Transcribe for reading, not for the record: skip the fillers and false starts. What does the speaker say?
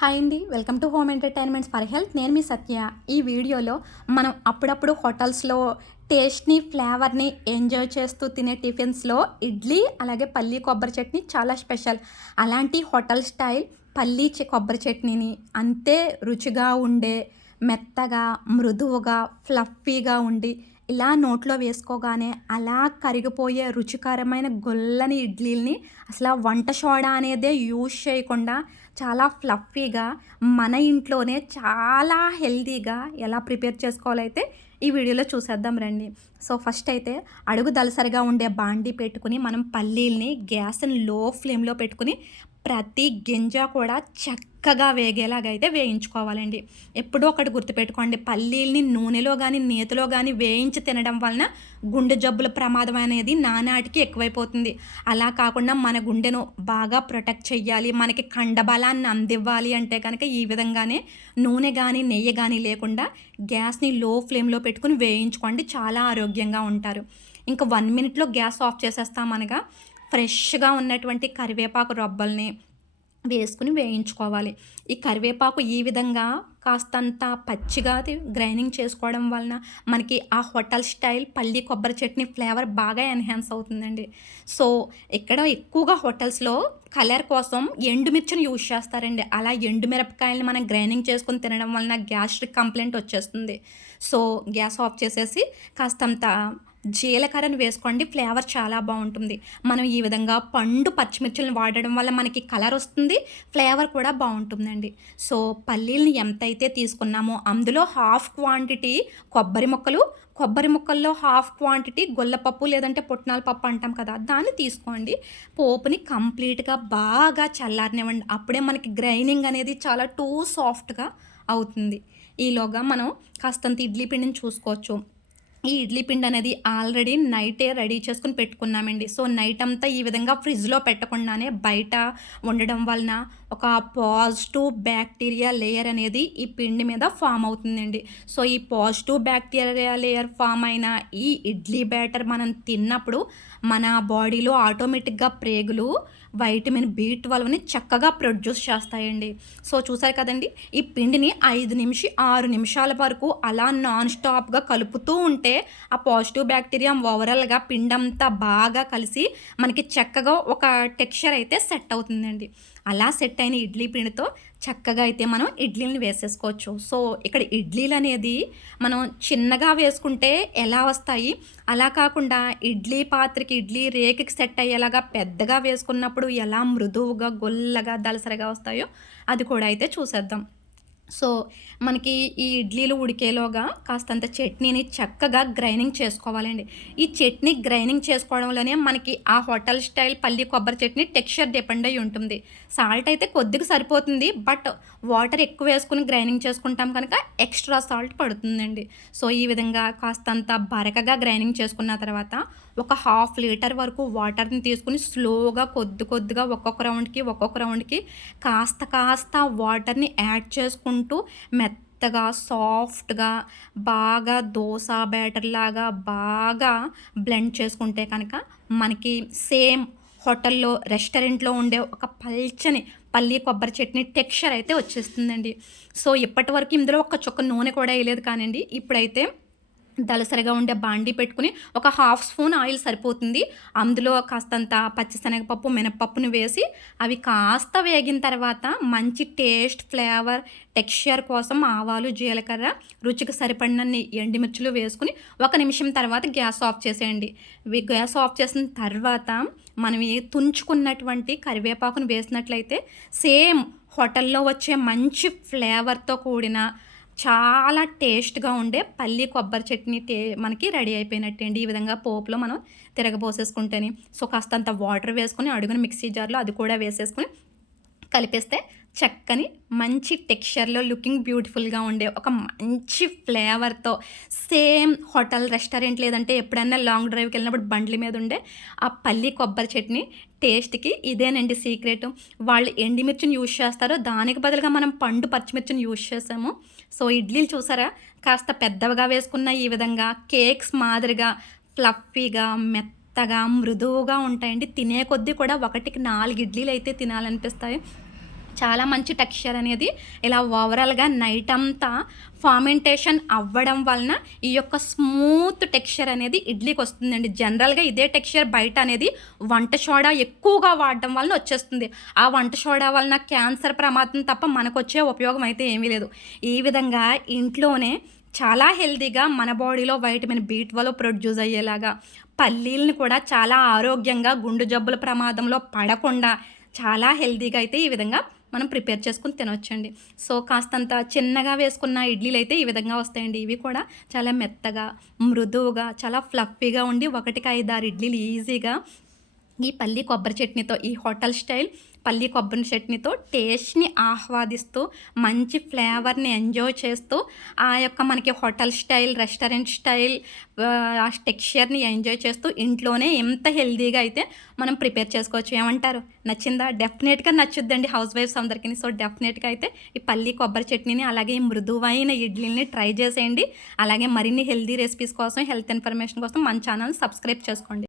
Hi అండి, welcome to home entertainments for health. నేను మీ సత్య. ఈ వీడియోలో మనం అప్పుడప్పుడు హోటల్స్లో టేస్ట్ని, ఫ్లేవర్ని ఎంజాయ్ చేస్తూ తినే టిఫిన్స్లో ఇడ్లీ అలాగే పల్లీ కొబ్బరి చట్నీ చాలా స్పెషల్. అలాంటి హోటల్ స్టైల్ కొబ్బరి చట్నీని అంతే రుచిగా ఉండే, మెత్తగా, మృదువుగా, ఫ్లఫీగా ఉండి ఇలా నోట్లో వేసుకోగానే అలా కరిగిపోయే రుచికరమైన గొల్లని ఇడ్లీలని అసలు వంట సోడా అనేదే యూజ్ చేయకుండా చాలా ఫ్లఫీగా మన ఇంట్లోనే చాలా హెల్తీగా ఎలా ప్రిపేర్ చేసుకోవాలైతే ఈ వీడియోలో చూసేద్దాం రండి. సో ఫస్ట్ అయితే అడుగు దలసరిగా ఉండే బాండీ పెట్టుకుని మనం పల్లీల్ని గ్యాస్ని లో ఫ్లేమ్లో పెట్టుకుని ప్రతి గింజ కూడా చక్కగా వేగేలాగైతే వేయించుకోవాలండి. ఎప్పుడో ఒకటి గుర్తుపెట్టుకోండి, పల్లీల్ని నూనెలో కానీ నేతిలో కానీ వేయించి తినడం వలన గుండె జబ్బుల ప్రమాదం అనేది నానాటికి ఎక్కువైపోతుంది. అలా కాకుండా మన గుండెను బాగా ప్రొటెక్ట్ చెయ్యాలి, మనకి కండబలాన్ని అందివ్వాలి అంటే కనుక ఈ విధంగానే నూనె కానీ నెయ్యి కానీ లేకుండా గ్యాస్ని లో ఫ్లేమ్లో పెట్టుకుని వేయించుకోండి, చాలా ఆరోగ్యంగా ఉంటారు. ఇంకా 1 మినిట్లో గ్యాస్ ఆఫ్ చేసేస్తామనగా ఫ్రెష్గా ఉన్నటువంటి కరివేపాకు రొబ్బల్ని వేసుకుని వేయించుకోవాలి. ఈ కరివేపాకు ఈ విధంగా కాస్తంత పచ్చిగా గ్రైండింగ్ చేసుకోవడం వలన మనకి ఆ హోటల్ స్టైల్ పల్లీ కొబ్బరి చట్నీ ఫ్లేవర్ బాగా ఎన్హాన్స్ అవుతుందండి. సో ఇక్కడ ఎక్కువగా హోటల్స్లో కలర్ కోసం ఎండుమిర్చిని యూజ్ చేస్తారండి. అలా ఎండు మిరపకాయలని మనం గ్రైండింగ్ చేసుకొని తినడం వలన గ్యాస్ట్రిక్ కంప్లైంట్ వచ్చేస్తుంది. సో గ్యాస్ ఆఫ్ చేసేసి కాస్తంత జీలకర్రను వేసుకోండి, ఫ్లేవర్ చాలా బాగుంటుంది. మనం ఈ విధంగా పండు పచ్చిమిర్చిలను వాడడం వల్ల మనకి కలర్ వస్తుంది, ఫ్లేవర్ కూడా బాగుంటుందండి. సో పల్లీలని ఎంతైతే తీసుకున్నామో అందులో హాఫ్ క్వాంటిటీ కొబ్బరి ముక్కల్లో హాఫ్ క్వాంటిటీ గొల్లపప్పు లేదంటే పుట్నాల పప్పు అంటాం కదా, దాన్ని తీసుకోండి. పోపుని కంప్లీట్గా బాగా చల్లారనివ్వండి. అప్పుడే మనకి గ్రైండింగ్ అనేది చాలా సాఫ్ట్గా అవుతుంది. ఈలోగా మనం కాస్తంత ఇడ్లీ పిండిని చూసుకోవచ్చు. ఈ ఇడ్లీ పిండి అనేది ఆల్రెడీ నైటే రెడీ చేసుకుని పెట్టుకున్నామండి. సో నైట్ అంతా ఈ విధంగా ఫ్రిడ్జ్లో పెట్టకుండానే బయట ఉండడం వలన ఒక పాజిటివ్ బ్యాక్టీరియా లేయర్ అనేది ఈ పిండి మీద ఫామ్ అవుతుందండి. సో ఈ పాజిటివ్ బ్యాక్టీరియా లేయర్ ఫామ్ అయిన ఈ ఇడ్లీ బ్యాటర్ మనం తిన్నప్పుడు మన బాడీలో ఆటోమేటిక్గా ప్రేగులు వైటమిన్ B12ని చక్కగా ప్రొడ్యూస్ చేస్తాయండి. సో చూసారు కదండి, ఈ పిండిని 6 నిమిషాల వరకు అలా నాన్ స్టాప్గా కలుపుతూ ఉంటే ఆ పాజిటివ్ బ్యాక్టీరియా ఓవరాల్గా పిండంతా బాగా కలిసి మనకి చక్కగా ఒక టెక్స్చర్ అయితే సెట్ అవుతుందండి. అలా సెట్ అయిన ఇడ్లీ పిండితో చక్కగా అయితే మనం ఇడ్లీని వేసేసుకోవచ్చు. సో ఇక్కడ ఇడ్లీలు అనేది మనం చిన్నగా వేసుకుంటే ఎలా వస్తాయి, అలా కాకుండా ఇడ్లీ పాత్రకి ఇడ్లీ రేకుకి సెట్ అయ్యేలాగా పెద్దగా వేసుకున్నప్పుడు ఎలా మృదువుగా గొల్లగా దలసరిగా వస్తాయో అది కూడా అయితే చూసేద్దాం. సో మనకి ఈ ఇడ్లీలు ఉడికేలోగా కాస్తంత చట్నీని చక్కగా గ్రైండింగ్ చేసుకోవాలండి. ఈ చట్నీ గ్రైండింగ్ చేసుకోవడంలోనే మనకి ఆ హోటల్ స్టైల్ పల్లి కొబ్బరి చట్నీ టెక్స్చర్ డిపెండ్ అయి ఉంటుంది. సాల్ట్ అయితే కొద్దిగా సరిపోతుంది, బట్ వాటర్ ఎక్కువ వేసుకుని గ్రైండింగ్ చేసుకుంటాం కనుక ఎక్స్ట్రా సాల్ట్ పడుతుందండి. సో ఈ విధంగా కాస్తంత బరకగా గ్రైండింగ్ చేసుకున్న తర్వాత ఒక 1/2 లీటర్ వరకు వాటర్ని తీసుకుని స్లోగా కొద్దిగా ఒక్కొక్క రౌండ్కి కాస్త వాటర్ని యాడ్ చేసుకుంటూ మెత్తగా సాఫ్ట్గా బాగా దోస బ్యాటర్ లాగా బాగా బ్లెండ్ చేసుకుంటే కనుక మనకి సేమ్ హోటల్లో రెస్టారెంట్లో ఉండే ఒక పల్చని పల్లీ కొబ్బరి చట్నీ టెక్స్చర్ అయితే వచ్చేస్తుందండి. సో ఇప్పటి వరకు ఇందులో ఒక చుక్క నూనె కూడా వేయలేదు కానివ్వండి, ఇప్పుడైతే దలసరిగా ఉండే బాండీ పెట్టుకుని ఒక 1/2 స్పూన్ ఆయిల్ సరిపోతుంది. అందులో కాస్తంత పచ్చిశనగపప్పు, మినపప్పుని వేసి అవి కాస్త వేగిన తర్వాత మంచి టేస్ట్, ఫ్లేవర్, టెక్స్చర్ కోసం ఆవాలు, జీలకర్ర, రుచికి సరిపడినన్ని ఎండుమిర్చులు వేసుకుని 1 నిమిషం తర్వాత గ్యాస్ ఆఫ్ చేసేయండి. గ్యాస్ ఆఫ్ చేసిన తర్వాత మనం తుంచుకున్నటువంటి కరివేపాకును వేసినట్లయితే సేమ్ హోటల్లో వచ్చే మంచి ఫ్లేవర్తో కూడిన చాలా టేస్ట్గా ఉండే పల్లి కొబ్బరి చట్నీ మనకి రెడీ అయిపోయినట్టే అండి. ఈ విధంగా పోపులో మనం తిరగబోసేసుకుంటేనే సో కాస్తంత వాటర్ వేసుకొని అడుగున మిక్సీ జార్లో అది కూడా వేసేసుకొని కలిపేస్తే చక్కని మంచి టెక్స్చర్లో లుకింగ్ బ్యూటిఫుల్గా ఉండే ఒక మంచి ఫ్లేవర్తో సేమ్ హోటల్, రెస్టారెంట్ లేదంటే ఎప్పుడైనా లాంగ్ డ్రైవ్కి వెళ్ళినప్పుడు బండ్ల మీద ఉండే ఆ పల్లి కొబ్బరి చట్నీ టేస్ట్కి ఇదేనండి సీక్రెట్. వాళ్ళు ఎండిమిర్చిని యూజ్ చేస్తారో దానికి బదులుగా మనం పండు పచ్చిమిర్చిని యూజ్ చేసాము. సో ఇడ్లీలు చూసారా, కాస్త పెద్దవిగా వేసుకున్న ఈ విధంగా కేక్స్ మాదిరిగా ఫ్లఫీగా మెత్తగా మృదువుగా ఉంటాయండి. తినే కొద్దీ కూడా 1కి 4 ఇడ్లీలు అయితే తినాలనిపిస్తాయి. చాలా మంచి టెక్స్చర్ అనేది ఇలా ఓవరాల్‌గా నైట్ అంతా ఫర్మెంటేషన్ అవ్వడం వలన ఈ యొక్క స్మూత్ టెక్స్చర్ అనేది ఇడ్లీకి వస్తుందండి. జనరల్‌గా ఇదే టెక్స్చర్ బయట అనేది వంట సోడా ఎక్కువగా వాడడం వలన వచ్చేస్తుంది. ఆ వంట సోడా వలన క్యాన్సర్ ప్రమాదం తప్ప మనకొచ్చే ఉపయోగం అయితే ఏమీ లేదు. ఈ విధంగా ఇంట్లోనే చాలా హెల్తీగా మన బాడీలో వైటమిన్ బి12 ప్రొడ్యూస్ అయ్యేలాగా, పల్లీలని కూడా చాలా ఆరోగ్యంగా గుండె జబ్బుల ప్రమాదంలో పడకుండా చాలా హెల్తీగా అయితే ఈ విధంగా మనం ప్రిపేర్ చేసుకొని తినొచ్చండి. సో, కాస్తంత చిన్నగా వేసుకున్న ఇడ్లీలైతే ఈ విధంగా వస్తాయండి. ఇవి కూడా చాలా మెత్తగా, మృదువుగా, చాలా ఫ్లఫీగా ఉండి 1కి 5, 6 ఇడ్లీలు ఈజీగా ఈ పల్లి కొబ్బరి చట్నీతో, ఈ హోటల్ స్టైల్ పల్లి కొబ్బరి చట్నీతో టేస్ట్‌ని ఆహ్వాదిస్తూ, మంచి ఫ్లేవర్‌ని ఎంజాయ్ చేస్తూ, ఆ యొక్క మనకి హోటల్ స్టైల్, రెస్టారెంట్ స్టైల్ ఆ టెక్స్చర్‌ని ఎంజాయ్ చేస్తూ ఇంట్లోనే ఎంత హెల్తీగా అయితే మనం ప్రిపేర్ చేసుకోవచ్చు. ఏమంటారు? నచ్చిందా? డెఫినెట్‌గా నచ్చుద్దండి హౌస్ వైఫ్స్ అందరికిని. సో, డెఫినెట్‌గా అయితే ఈ పల్లి కొబ్బరి చట్నీని, అలాగే ఈ మృదువైన ఇడ్లీలని ట్రై చేసేయండి. అలాగే మరిన్ని హెల్తీ రెసిపీస్ కోసం, హెల్త్ ఇన్ఫర్మేషన్ కోసం మన ఛానల్‌ని సబ్స్క్రైబ్ చేసుకోండి.